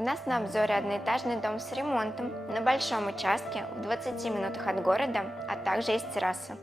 У нас на обзоре одноэтажный дом с ремонтом на большом участке в 20 минутах от города, а также есть терраса.